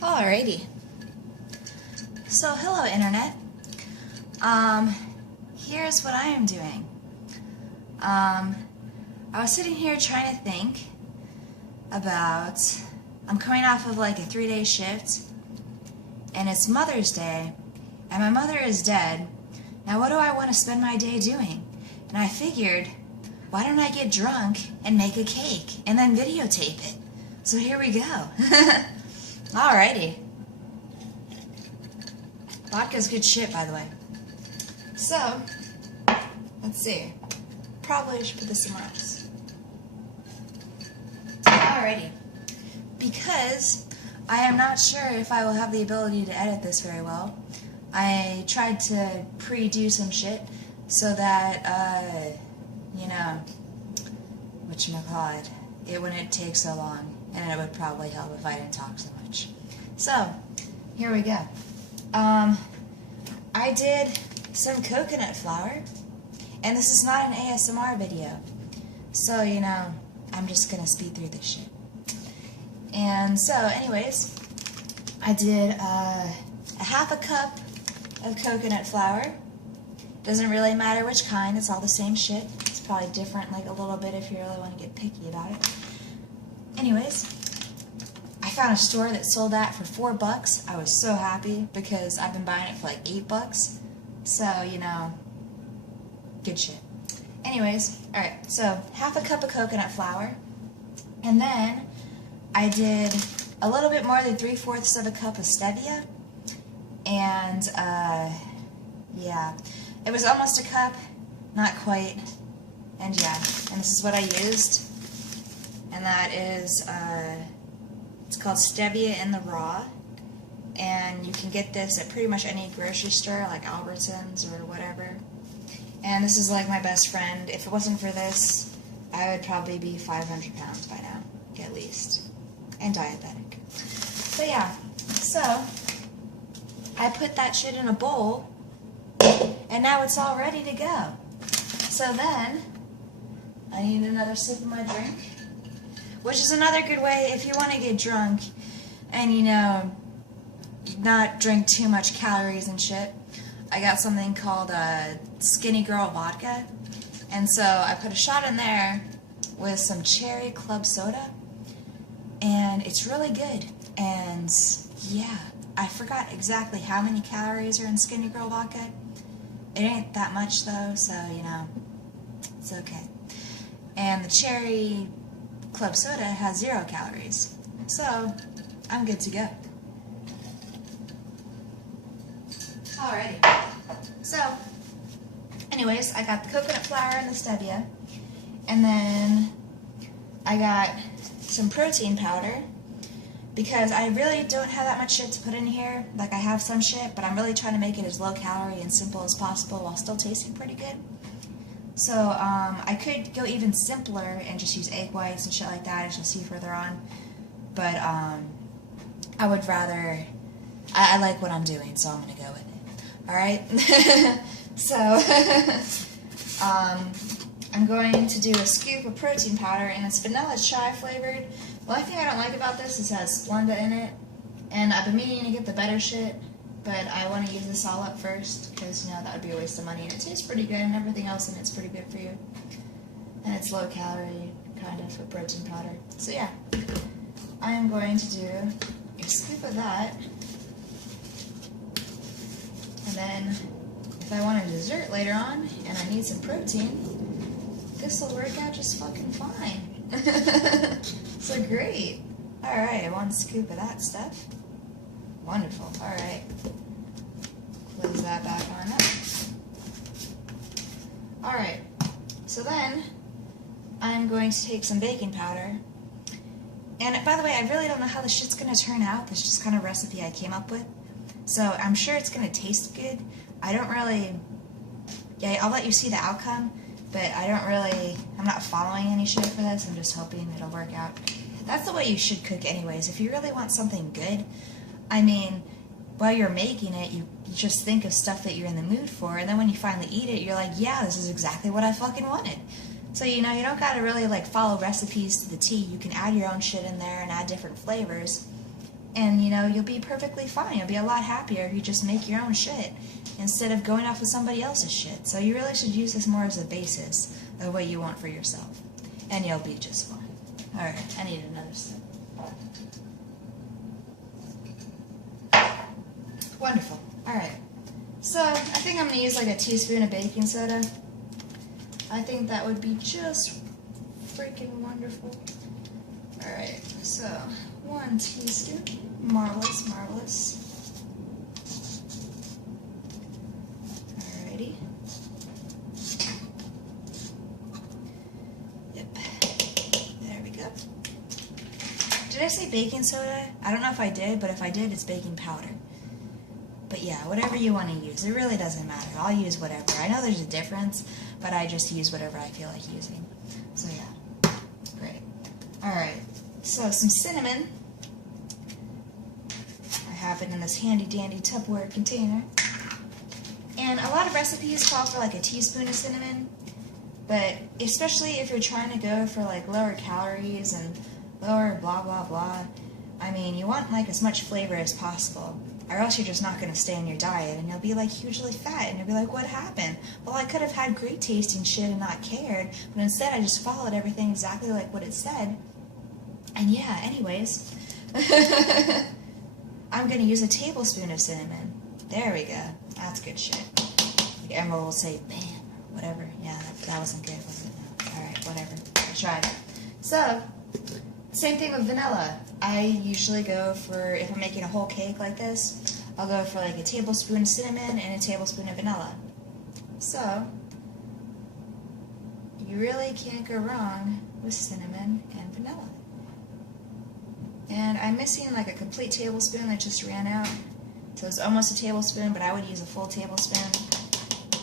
Alrighty. So, hello Internet. Here's what I am doing. I was sitting here trying to think about, I'm coming off of like a 3-day shift, and it's Mother's Day, and my mother is dead. Now what do I want to spend my day doing? And I figured, why don't I get drunk and make a cake, and then videotape it? So here we go. Alrighty. Vodka's good shit, by the way. So, let's see. Probably should put this somewhere else. Alrighty. Because I am not sure if I will have the ability to edit this very well, I tried to pre-do some shit so that, you know, whatchamacallit, it wouldn't take so long, and it would probably help if I didn't talk so much. So, here we go. I did some coconut flour, and this is not an ASMR video, so, you know, I'm just gonna speed through this shit. And so, anyways, I did a half a cup of coconut flour. Doesn't really matter which kind, it's all the same shit. It's probably different, like, a little bit if you really want to get picky about it. Anyways, I found a store that sold that for $4. I was so happy because I've been buying it for like $8. So, you know, good shit. Anyways, alright, so half a cup of coconut flour. And then I did a little bit more than 3/4 of a cup of stevia. And, yeah, it was almost a cup, not quite. And yeah, and this is what I used. And that is, it's called Stevia in the Raw, and you can get this at pretty much any grocery store, like Albertsons or whatever. And this is like my best friend. If it wasn't for this, I would probably be 500 pounds by now, at least, and diabetic. But yeah, so I put that shit in a bowl, and now it's all ready to go. So then, I need another sip of my drink. Which is another good way if you want to get drunk and, you know, not drink too much calories and shit. I got something called Skinny Girl Vodka. And so I put a shot in there with some cherry club soda. And it's really good. And yeah, I forgot exactly how many calories are in Skinny Girl Vodka. It ain't that much though, so, you know, it's okay. And the cherry club soda has 0 calories, so I'm good to go. Alrighty. So, anyways, I got the coconut flour and the stevia, and then I got some protein powder, because I really don't have that much shit to put in here. Like, I have some shit, but I'm really trying to make it as low calorie and simple as possible while still tasting pretty good. So, I could go even simpler and just use egg whites and shit like that, as you'll see further on. But, I would rather, I like what I'm doing, so I'm gonna go with it. Alright? So, I'm going to do a scoop of protein powder, and it's vanilla chai flavored. The only thing I don't like about this is it has Splenda in it, and I've been meaning to get the better shit. But I want to use this all up first, because, you know, that would be a waste of money. And it tastes pretty good, and everything else in it's pretty good for you. And it's low calorie, kind of, for protein powder. So yeah, I am going to do a scoop of that. And then, if I want a dessert later on, and I need some protein, this will work out just fucking fine. So great. Alright, 1 scoop of that stuff. Wonderful. Alright. Close that back on up. Alright. So then, I'm going to take some baking powder. And by the way, I really don't know how this shit's going to turn out. This is just kind of recipe I came up with. So I'm sure it's going to taste good. I don't really... Yeah, I'll let you see the outcome. But I'm not following any shit for this. I'm just hoping it'll work out. That's the way you should cook anyways. If you really want something good, I mean, while you're making it, you just think of stuff that you're in the mood for, and then when you finally eat it, you're like, yeah, this is exactly what I fucking wanted. So, you know, you don't gotta really like follow recipes to the T. You can add your own shit in there and add different flavors. And, you know, you'll be perfectly fine. You'll be a lot happier if you just make your own shit instead of going off with somebody else's shit. So you really should use this more as a basis of what you want for yourself. And you'll be just fine. Alright, I need another sip. Wonderful. Alright. So, I think I'm going to use like a teaspoon of baking soda. I think that would be just freaking wonderful. Alright, so 1 teaspoon. Marvelous, marvelous. Alrighty. Yep. There we go. Did I say baking soda? I don't know if I did, but if I did, it's baking powder. But yeah, whatever you want to use. It really doesn't matter. I'll use whatever. I know there's a difference, but I just use whatever I feel like using. So yeah. Great. Alright. So some cinnamon. I have it in this handy dandy Tupperware container. And a lot of recipes call for like a teaspoon of cinnamon. But especially if you're trying to go for like lower calories and lower blah blah blah. I mean, you want like as much flavor as possible. Or else you're just not going to stay on your diet, and you'll be like hugely fat, and you'll be like, what happened? Well, I could have had great tasting shit and not cared, but instead I just followed everything exactly like what it said. And yeah, anyways, I'm going to use a tablespoon of cinnamon. There we go. That's good shit. Like Emerald will say, bam, whatever. Yeah, that wasn't good, was it? No. Alright, whatever. I tried. So, same thing with vanilla. I usually go for, if I'm making a whole cake like this, I'll go for like a tablespoon of cinnamon and a tablespoon of vanilla. So, you really can't go wrong with cinnamon and vanilla. And I'm missing like a complete tablespoon that just ran out. So it's almost a tablespoon, but I would use a full tablespoon.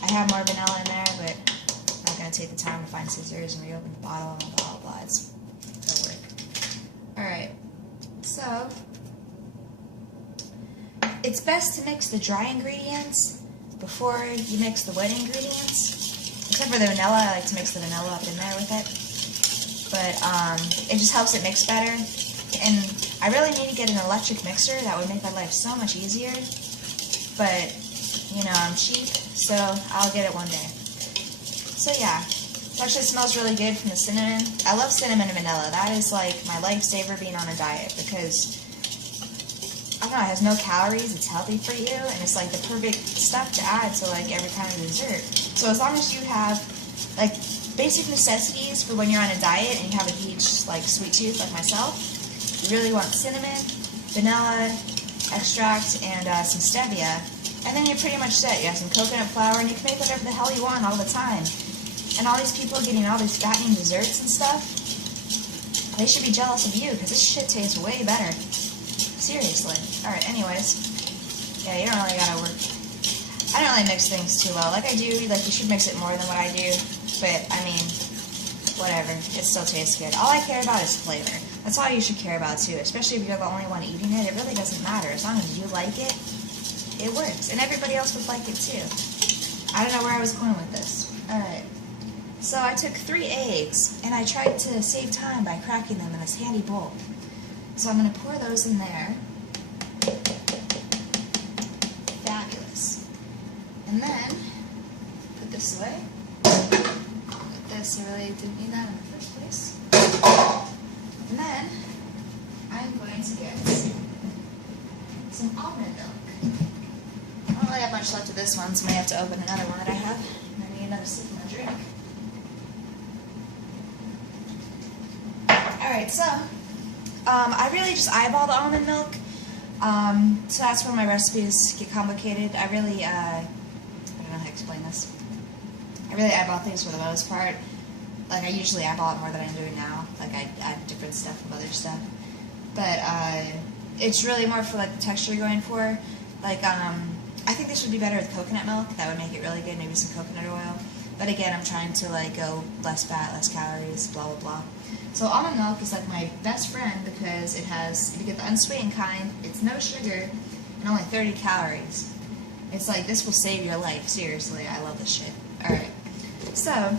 I have more vanilla in there, but I'm not going to take the time to find scissors and reopen the bottle and blah, blah, blah. It'll work. Alright, so it's best to mix the dry ingredients before you mix the wet ingredients. Except for the vanilla, I like to mix the vanilla up in there with it. But it just helps it mix better. And I really need to get an electric mixer. That would make my life so much easier. But, you know, I'm cheap, so I'll get it one day. So yeah. It actually smells really good from the cinnamon. I love cinnamon and vanilla. That is like my lifesaver being on a diet because, I don't know, it has no calories, it's healthy for you, and it's like the perfect stuff to add to like every kind of dessert. So as long as you have like basic necessities for when you're on a diet and you have a huge like sweet tooth like myself, you really want cinnamon, vanilla, extract, and some stevia, and then you're pretty much set. You have some coconut flour, and you can make whatever the hell you want all the time. And all these people getting all these fattening desserts and stuff, they should be jealous of you, because this shit tastes way better. Seriously. Alright, anyways. Yeah, you don't really gotta work. I don't really mix things too well. Like I do, like you should mix it more than what I do. But, I mean, whatever. It still tastes good. All I care about is flavor. That's all you should care about too. Especially if you're the only one eating it. It really doesn't matter. As long as you like it, it works. And everybody else would like it too. I don't know where I was going with this. Alright. So I took 3 eggs, and I tried to save time by cracking them in this handy bowl. So I'm going to pour those in there. Fabulous. And then, put this away. Like this, I really didn't need that in the first place. And then, I'm going to get some almond milk. I don't really have much left of this one, so I may have to open another one that I have. And I need another sip of my drink. Alright, so, I really just eyeball the almond milk, so that's where my recipes get complicated. I don't know how to explain this. I really eyeball things for the most part. Like, I usually eyeball it more than I'm doing now. Like, I add different stuff with other stuff. But, it's really more for, like, the texture you're going for. Like, I think this would be better with coconut milk. That would make it really good, maybe some coconut oil. But again, I'm trying to, like, go less fat, less calories, blah, blah, blah. So almond milk is like my best friend because it has, if you get the unsweetened kind, it's no sugar and only 30 calories. It's like, this will save your life. Seriously, I love this shit. Alright. So,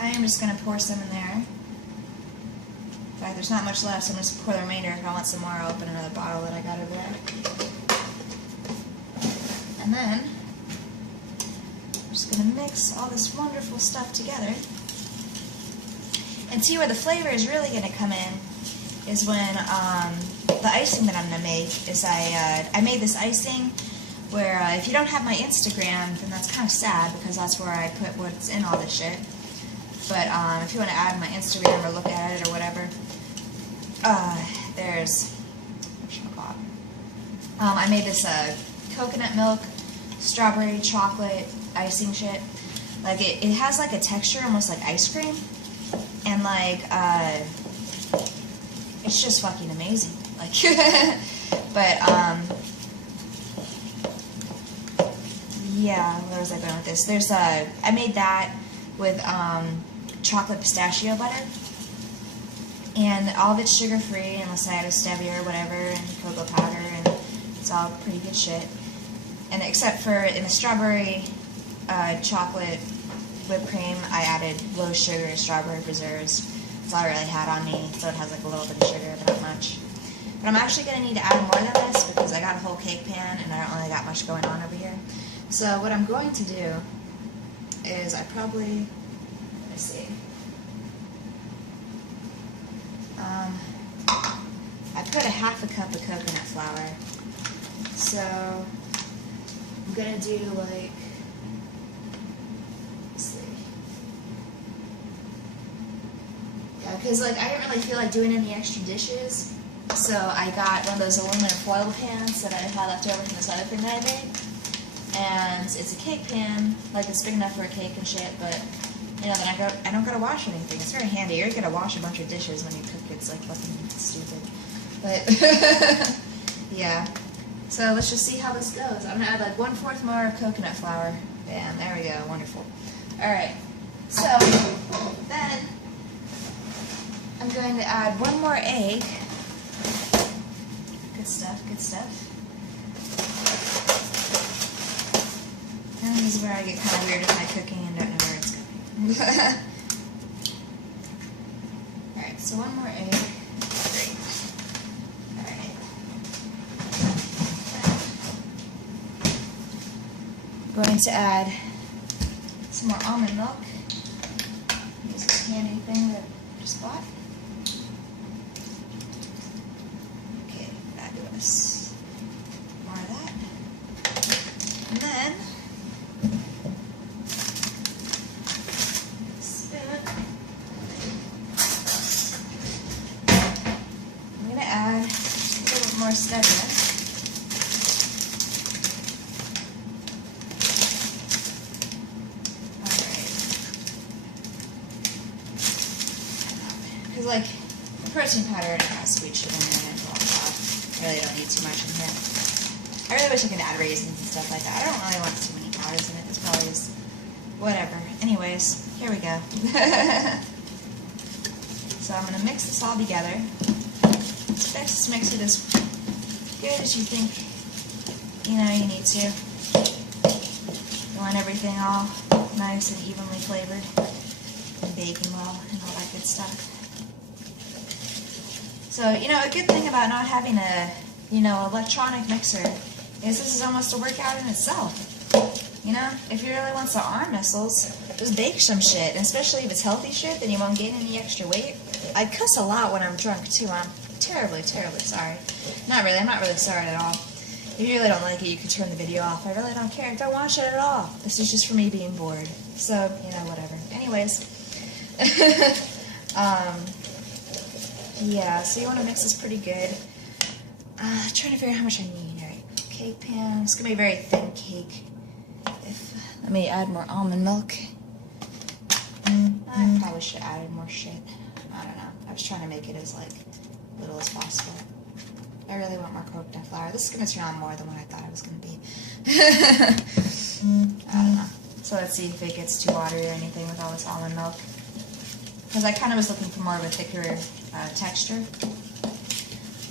I am just going to pour some in there. In fact, there's not much left, so I'm going to pour the remainder. If I want some more, I'll open another bottle that I got over there. And then, I'm just going to mix all this wonderful stuff together. And see where the flavor is really going to come in is when the icing that I'm going to make is I made this icing where if you don't have my Instagram, then that's kind of sad because that's where I put what's in all this shit. But if you want to add my Instagram or look at it or whatever, there's, I made this coconut milk, strawberry, chocolate, icing shit. Like it has like a texture almost like ice cream. And like, it's just fucking amazing. Like, but, yeah, where was I going with this? There's I made that with, chocolate pistachio butter. And all of it's sugar-free, unless I add a stevia or whatever, and cocoa powder, and it's all pretty good shit. And except for in the strawberry, chocolate whipped cream, I added low sugar strawberry preserves. That's all I really had on me, so it has like a little bit of sugar, but not much. But I'm actually going to need to add more than this because I got a whole cake pan and I don't really got much going on over here. So what I'm going to do is I probably, let's see, I put a half a cup of coconut flour. So I'm going to do like, because like I didn't really feel like doing any extra dishes, so I got one of those aluminum foil pans that I had left over from this other thing that I made, and it's a cake pan, like it's big enough for a cake and shit, but you know, then I don't gotta wash anything. It's very handy. You're gonna wash a bunch of dishes when you cook. It's like fucking stupid, but yeah. So let's just see how this goes. I'm gonna add like 1/4 more coconut flour. Bam, there we go, wonderful. All right, so then I'm going to add one more egg. Good stuff, good stuff. And this is where I get kind of weird with my cooking and don't know where it's going. Alright, so one more egg. Great. Alright. I'm going to add some more almond milk. Use this handy thing that I just bought. More of that. And then spoon. I'm going to add just a little bit more stevia. Alright. Because like the protein powder and it has sweet sugar in it. I really don't need too much in here. I really wish I could add raisins and stuff like that. I don't really want too many powders in it. It's probably just whatever. Anyways, here we go. So I'm going to mix this all together. Just mix it as good as you think you need to. You want everything all nice and evenly flavored and baking well and all that good stuff. So, a good thing about not having a, electronic mixer is this is almost a workout in itself. If you really want some arm muscles, just bake some shit. And especially if it's healthy shit, then you won't gain any extra weight. I cuss a lot when I'm drunk, too. I'm terribly, terribly sorry. Not really. I'm not really sorry at all. If you really don't like it, you can turn the video off. I really don't care. Don't watch it at all. This is just for me being bored. So, whatever. Anyways. Yeah, so you want to mix this pretty good. Trying to figure out how much I need. Alright, cake pan. It's going to be a very thin cake. Let me add more almond milk. I probably should have added more shit. I don't know. I was trying to make it as, little as possible. I really want more coconut flour. This is going to turn out more than what I thought it was going to be. I don't know. So let's see if it gets too watery or anything with all this almond milk. Because I kind of was looking for more of a thicker texture.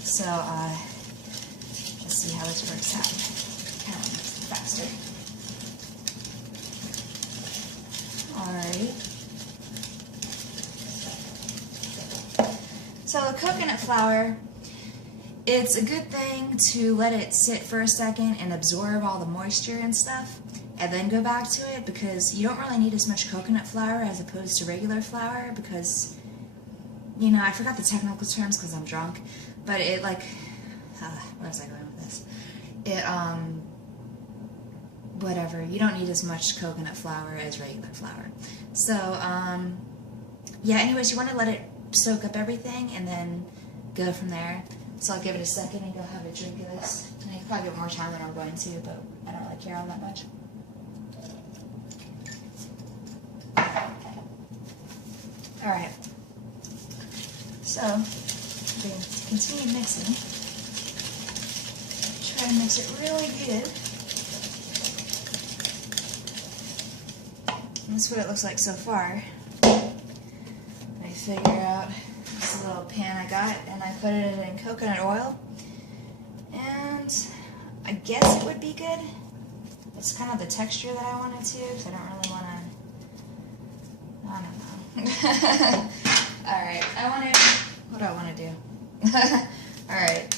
So, let's see how this works out. Kind of faster. Alright. So the coconut flour, it's a good thing to let it sit for a second and absorb all the moisture and stuff, and then go back to it, because you don't really need as much coconut flour as opposed to regular flour, because, you know, I forgot the technical terms because I'm drunk, but it like, where was I going with this? It, whatever, you don't need as much coconut flour as regular flour. So, yeah, anyways, you want to let it soak up everything and then go from there. So I'll give it a second and go have a drink of this. And I can probably get more time than I'm going to, but I don't really care all that much. Alright. So, I'm going to continue mixing. Try to mix it really good. And that's what it looks like so far. I figure out this little pan I got, and I put it in coconut oil, and I guess it would be good. That's kind of the texture that I wanted to, because I don't really want to, I don't know. Alright, what do I want to do? Alright,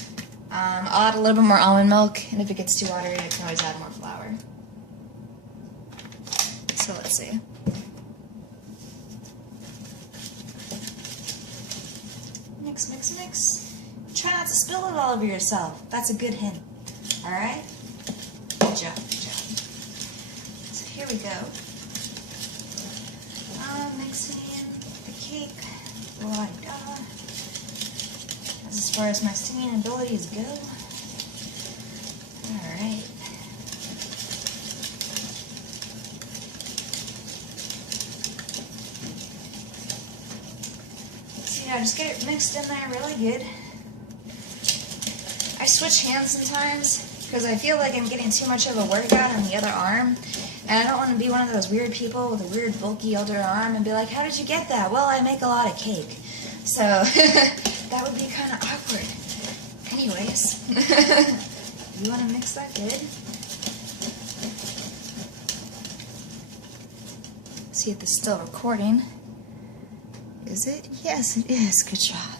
I'll add a little bit more almond milk, and if it gets too watery, I can always add more flour. So let's see. Mix, mix, mix. Try not to spill it all over yourself. That's a good hint. Alright? Good job, good job. So here we go. Mixing the cake. La-di-da. As far as my singing abilities go. Alright. Just get it mixed in there really good. I switch hands sometimes because I feel like I'm getting too much of a workout on the other arm, and I don't want to be one of those weird people with a weird bulky older arm and be like, how did you get that? Well, I make a lot of cake. So that would be kind of awkward. Anyways, you want to mix that good. See if this is still recording. Is it? Yes, it is. Good job.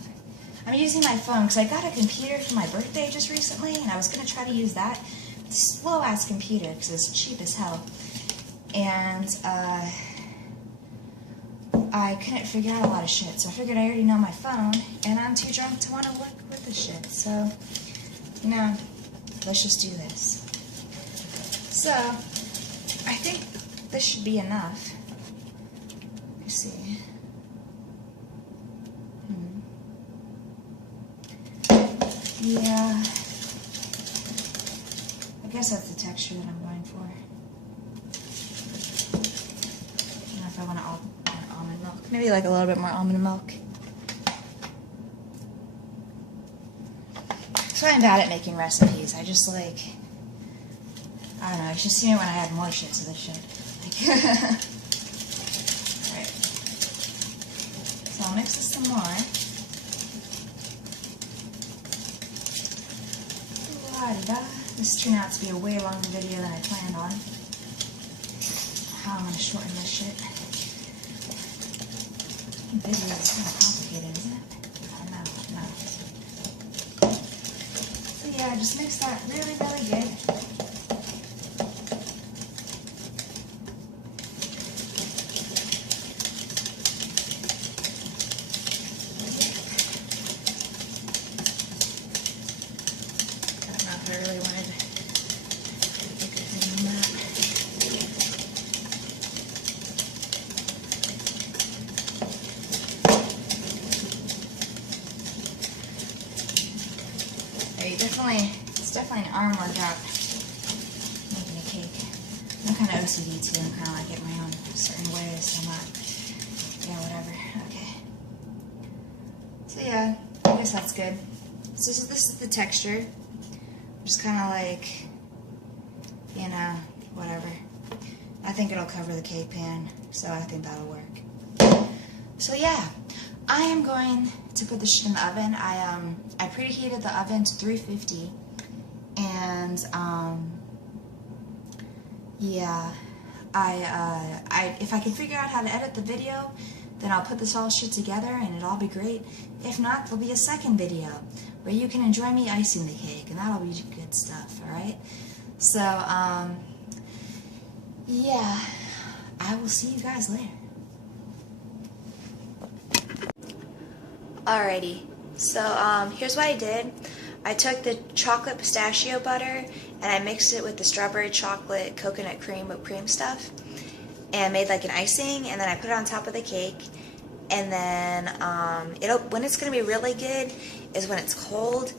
I'm using my phone because I got a computer for my birthday just recently, and I was going to try to use that slow-ass computer because it's cheap as hell. And I couldn't figure out a lot of shit, so I figured I already know my phone, and I'm too drunk to want to work with the shit. So, you know, let's just do this. So, I think this should be enough. Let me see. Yeah, I guess that's the texture that I'm going for. I don't know if I want almond milk. Maybe like a little bit more almond milk. So I'm bad at making recipes. I just like, I don't know, you should see me when I add more shit to this shit. Like, alright. So I'll mix this some more. This turned out to be a way longer video than I planned on. How I'm going to shorten this shit. Video is kind of complicated, isn't it? I don't know. No. So yeah, just mix that really, really good. I really wanted to get a thing on that. It's definitely an arm workout making a cake. I'm kind of OCD too. I'm kind of like it my own certain ways, so I'm not, yeah, whatever. Okay. So yeah, I guess that's good. So this is the texture. Just kind of like, you know, whatever. I think it'll cover the cake pan, so I think that'll work. So yeah, I am going to put this shit in the oven. I preheated the oven to 350, and yeah, if I can figure out how to edit the video, then I'll put this all shit together and it'll all be great. If not, there'll be a second video where you can enjoy me icing the cake, and that'll be good stuff, alright? So, yeah, I will see you guys later. Alrighty, so here's what I did. I took the chocolate pistachio butter and I mixed it with the strawberry chocolate coconut cream whipped cream stuff and made like an icing, and then I put it on top of the cake. And then when it's going to be really good is when it's cold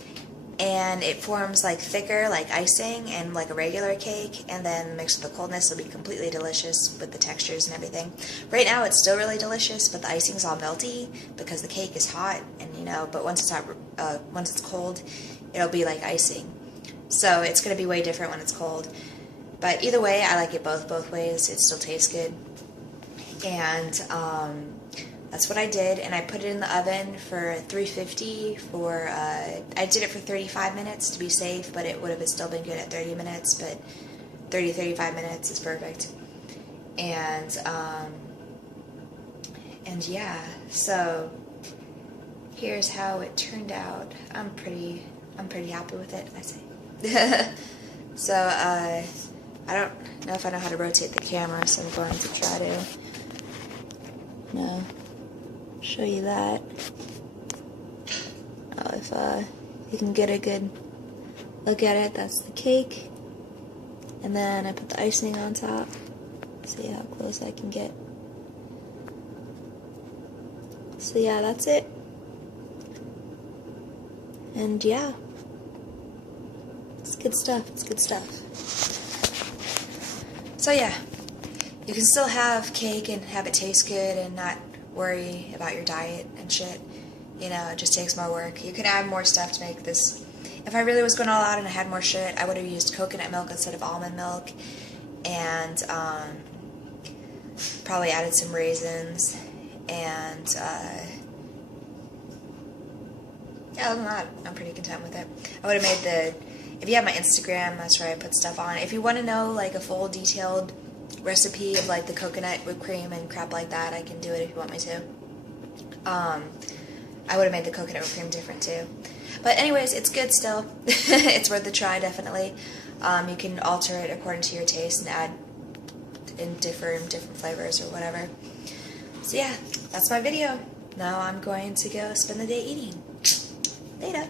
and it forms like thicker like icing and like a regular cake, and then mixed with the coldness it'll be completely delicious with the textures and everything. Right now it's still really delicious, but the icing's all melty because the cake is hot, and you know, but once it's hot, once it's cold, it'll be like icing. So it's going to be way different when it's cold. But either way, I like it both ways. It still tastes good. And that's what I did, and I put it in the oven for 350 for, I did it for 35 minutes to be safe, but it would have still been good at 30 minutes, but 35 minutes is perfect. And yeah, so here's how it turned out. I'm pretty happy with it, I say. So, I don't know if I know how to rotate the camera, so I'm going to try to, show you that. If you can get a good look at it, that's the cake. And then I put the icing on top. See how close I can get. So yeah, that's it. And yeah, it's good stuff. It's good stuff. So yeah, you can still have cake and have it taste good and not worry about your diet and shit. You know, it just takes more work. You can add more stuff to make this. If I really was going all out and I had more shit, I would have used coconut milk instead of almond milk, and probably added some raisins, and yeah, other than that, I'm pretty content with it. I would have made if you have my Instagram, that's where I put stuff on. If you want to know like a full detailed recipe of like the coconut whipped cream and crap like that, I can do it if you want me to. I would have made the coconut whipped cream different too. But anyways, it's good still. It's worth a try, definitely. You can alter it according to your taste and add in different flavors or whatever. So yeah, that's my video. Now I'm going to go spend the day eating. Later.